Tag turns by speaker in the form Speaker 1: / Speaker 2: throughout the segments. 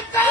Speaker 1: Santa!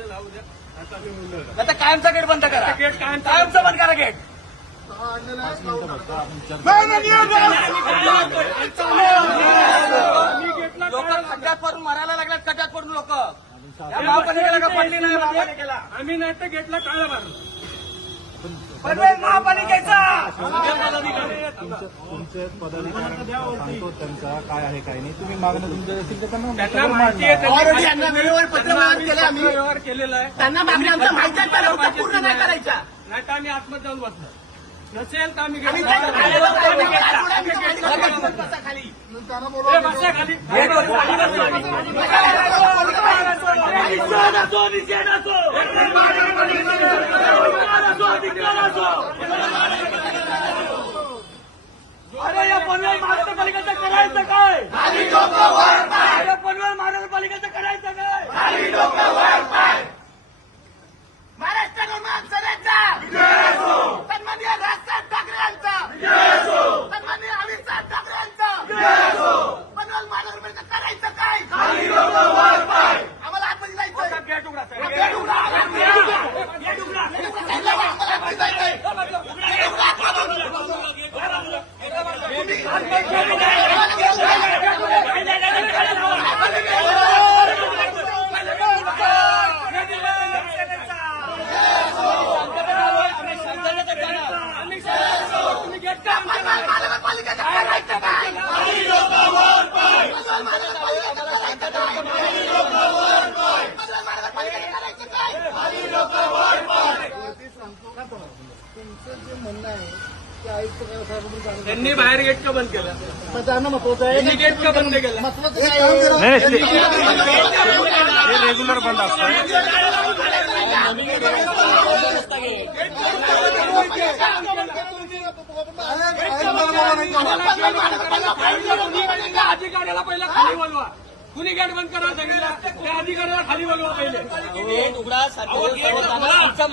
Speaker 1: आता कायमचा gate बंद करा गेट कायमचा बंद करा गेट लोक खड्ड्यात पडून मारायला लागल्यात खड्ड्यात पडून लोक
Speaker 2: आम्ही नाही तर गेटला टाळा मारलो
Speaker 1: पनवेल महापालिकेचा!
Speaker 3: तुमचे पदाधिकारी सांगतो त्यांचा काय आहे काय नाही. तुम्ही मागणं तुमच्या असेल तर त्यांना
Speaker 2: माहिती आहे
Speaker 1: यांना वेळेवर पत्र केलं आम्ही
Speaker 2: व्यवहार केलेला आहे.
Speaker 1: त्यांना मागण्या आमच्या माहिती पूर्ण नाही करायच्या
Speaker 2: नाही तर आम्ही आतमध्ये जाऊन बसलो नसेल तर आम्ही
Speaker 1: खाली
Speaker 2: मारलो.
Speaker 1: बसतो, आम्ही गेटला बसा खाली.
Speaker 2: ए, बसा खाली.
Speaker 1: अरे या पनवेल महानगरपालिकेचं करायचं काय? अरे पनवेल महानगरपालिकेचं करायचं काय महाराष्ट्राकडून माणसाऱ्यांचा सन्माननीय राजसाहेब ठाकरे यांचा सन्माननीय अमित साहेब ठाकरे यांचा पनवेल महानगरपालिका करायचं काय आम्हाला आतमध्ये जायचं गेट उघडा गेट उघडा गेट उघडा गेट उघडा गेट उघडा आम्हाला आतमध्ये जायचंय. गेट उघडा महानगरपालिकेचं करायचं काय महानगरपालिकेचं करायचं काय
Speaker 4: तुमचं जे म्हणणं आहे.
Speaker 2: त्यांनी बाहेर गेट का बंद केलं
Speaker 4: पण त्यांना महत्वाचं आहे
Speaker 2: त्यांनी गेट का बंद केलं
Speaker 4: महत्वाचं?
Speaker 3: हे रेग्युलर बंद असतं
Speaker 2: अधिकाऱ्याला पहिला खाली बोलवा कुणी गेट बंद करायला सांगितलं त्या अधिकाऱ्याला खाली बोलवा पहिले.
Speaker 1: आमच्या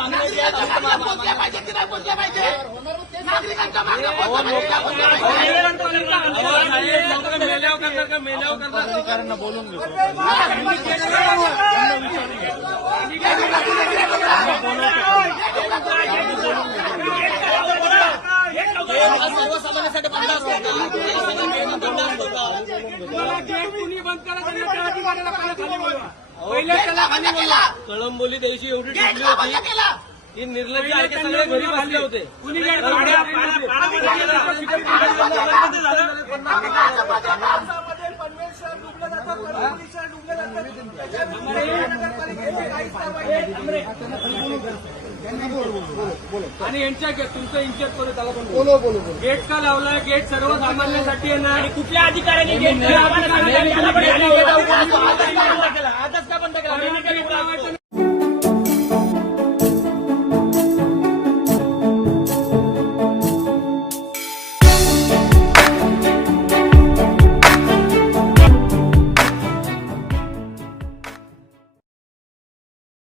Speaker 1: पाहिजे
Speaker 3: अधिकाऱ्यांना बोलून घेतो
Speaker 1: सर्वसामान्यांसाठी बंद
Speaker 2: मला गेट कुणी बंद करा सांगितलं त्या अधिकाऱ्याला पहिला खाली बोलवा पहिले त्याला खाली बोलवा
Speaker 5: कळंबोली दिवशी एवढी
Speaker 1: का
Speaker 5: होती की निर्लज्ज
Speaker 2: पहिले
Speaker 5: आहे की सगळे घरी बसले होते
Speaker 2: कुणी गेट आणि यांच्या गेट तुमचं इन्शेट करू त्याला पण बोलू.
Speaker 4: बोलो बोलो बोलो.
Speaker 2: गेट का लावलाय? गेट सर्वसामान्यांसाठी आहे ना
Speaker 1: कुठल्या अधिकाऱ्याने गेट आजच का